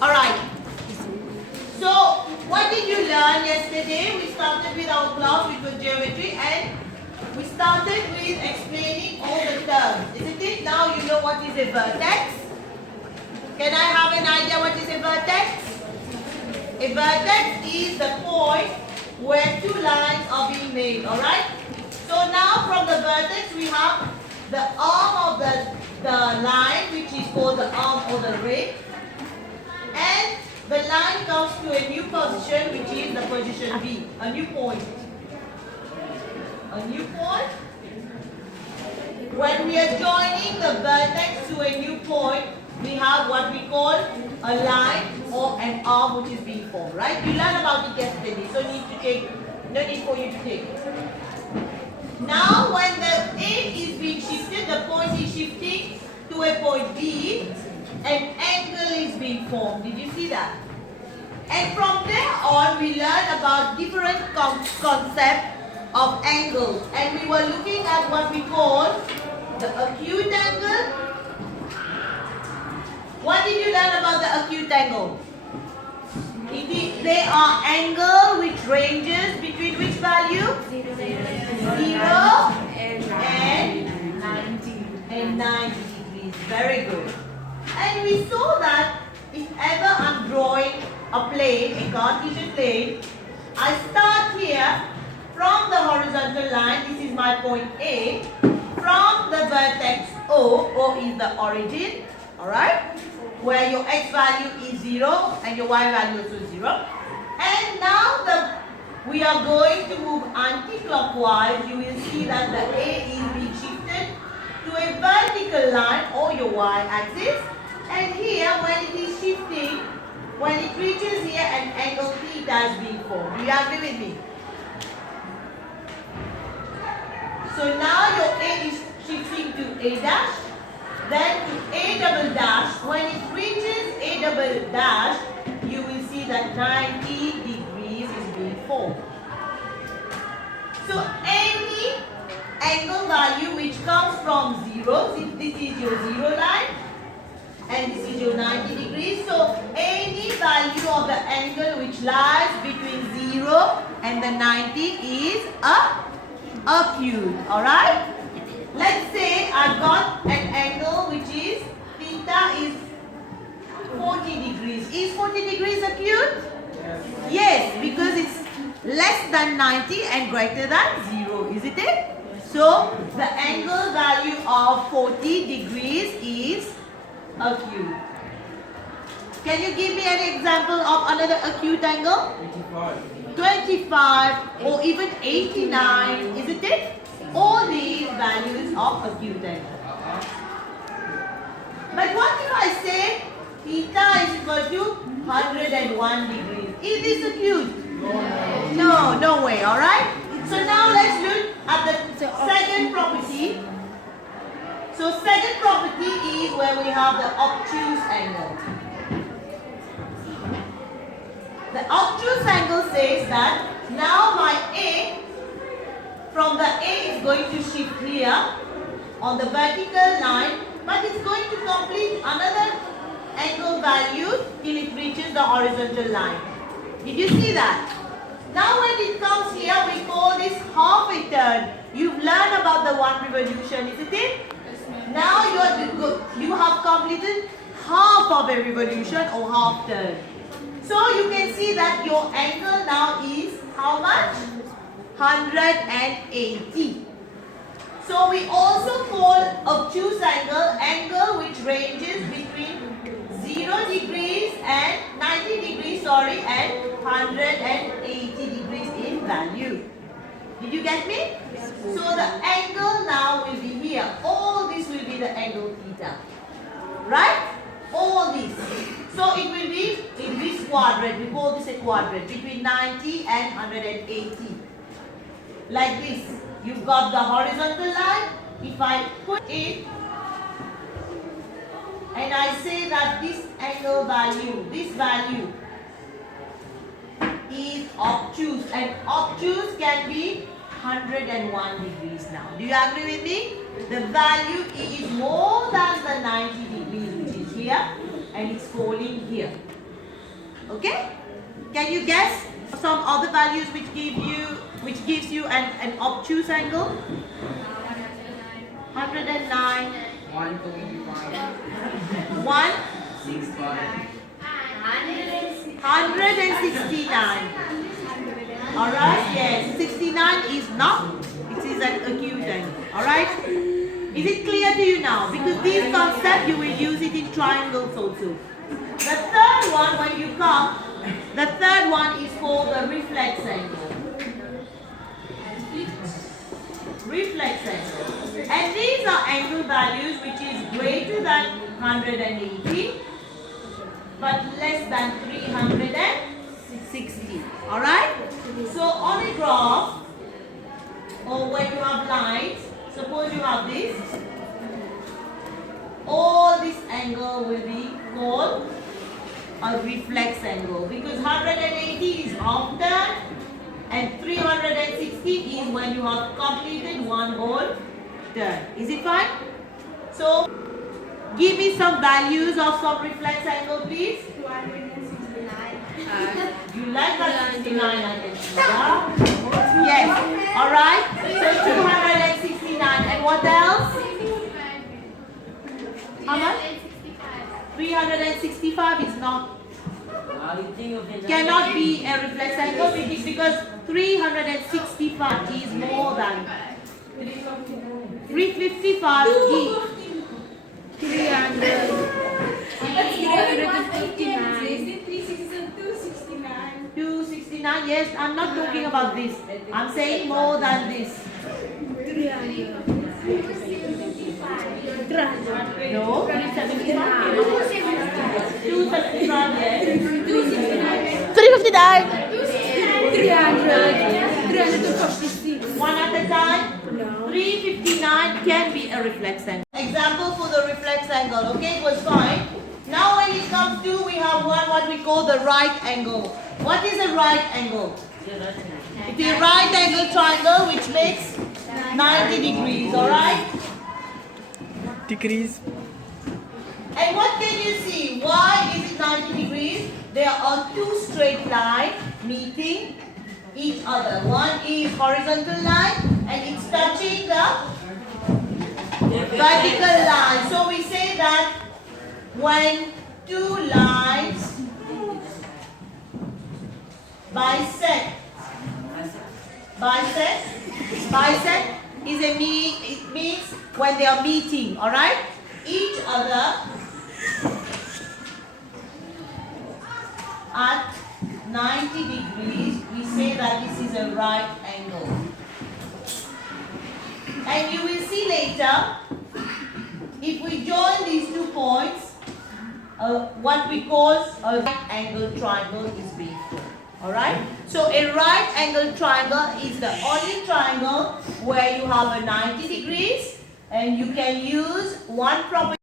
Alright. So, what did you learn yesterday? We started with our class, which was geometry, and we started with explaining all the terms. Isn't it? Now you know what is a vertex. Can I have an idea what is a vertex? A vertex is the point where two lines are being made, alright? So now from the vertex we have the arm of the line, which is called the arm or the ring, and the line comes to a new position, which is the position B, a new point. A new point. When we are joining the vertex to a new point, we have what we call a line or an arm which is being formed, right? You learned about it yesterday, so no need for you to take it. Now when the A is being shifted, the point is shifting to a point B, an angle is being formed. Did you see that? And from there on, we learned about different concepts of angles. And we were looking at what we call the acute angle. What did you learn about the acute angle? They are angle which ranges between which value? 0 and 90 degrees. Very good. And we saw that if ever I'm drawing a plane, a Cartesian plane, I start here from the horizontal line. This is my point A. From the vertex O is the origin, alright, where your x value is 0 and your y value is also 0. And now we are going to move anti-clockwise. You will see that the A is being shifted to a vertical line or your y-axis. And here, when it is shifting, when it reaches here, an angle theta is being formed. Do you agree with me? So now your A is shifting to A dash, then to A double dash. When it reaches A double dash, you will see that 90 degrees is being formed. So any angle value which comes from 0, if this is your 0 line, and this is your 90 degrees. So any value of the angle which lies between 0 and the 90 is acute. Alright? Let's say I've got an angle which is theta is 40 degrees. Is 40 degrees acute? Yes, because it's less than 90 and greater than 0, isn't it? So the angle value of 40 degrees is acute. Can you give me an example of another acute angle? 25 or even 89, isn't it? All these values of acute angle. But what if I say theta is equal to 101 degrees? Is this acute? No, no way, alright? So now let's look at the second property. So second property is where we have the obtuse angle. The obtuse angle says that now my A, from the A is going to shift here on the vertical line, but it's going to complete another angle value till it reaches the horizontal line. Did you see that? Now when it comes here, we call this half a turn. You've learned about the one revolution, isn't it? Now you have completed half of a revolution or half turn. So you can see that your angle now is how much? 180. So we also call obtuse angle which ranges between 0 degrees and 90 degrees, and 180 degrees in value. Did you get me? So the angle now will be here. All this will be the angle theta. Right? All this. So it will be in this quadrant. We call this a quadrant between 90 and 180. Like this. You've got the horizontal line. If I put it and I say that this angle value, this value is obtuse, and obtuse can be 101 degrees now. Do you agree with me? the value is more than the 90 degrees which is here and it's falling here. Okay? Can you guess some other values which gives you an obtuse angle? 109. 169. Alright, yes. 69 is not. It is an acute angle. Alright? Is it clear to you now? Because this concept you will use it in triangles also. The third one, when you come, the third one is called the reflex angle. Reflex angle. And these are angle values which is greater than 180 but less than 360. Alright? So on a graph or when you have lines, suppose you have this, all this angle will be called a reflex angle because 180 is half turn and 360 is when you have completed one whole turn. Is it fine? So, give me some values of some reflex angle, please. 269. You like that 69, I can see. Yeah? Yes. Alright. So, 269. And what else? How much? 365 is not. Cannot be a reflex angle because 365 is more than 355 is 269. Yes, I'm not talking about this. I'm saying more than this. No, 375. 275, yes. 359. 346. One at a time? No. 359 can be a reflex angle. Example for the reflex angle, okay, it was fine. Now when it comes to, we have one what we call the right angle. What is a right angle? It is a right angle triangle which makes 90 degrees, alright? Degrees. And what can you see? Why is it 90 degrees? There are two straight lines meeting each other. One is horizontal line and it's touching the vertical line. So we say that when two lines bisect is it means when they are meeting, alright? Each other at 90 degrees, we say that this is a right angle. And you will see later, if we join these 2 points, what we call a right angle triangle is being formed. Alright? So a right angle triangle is the only triangle where you have a 90 degrees and you can use one property.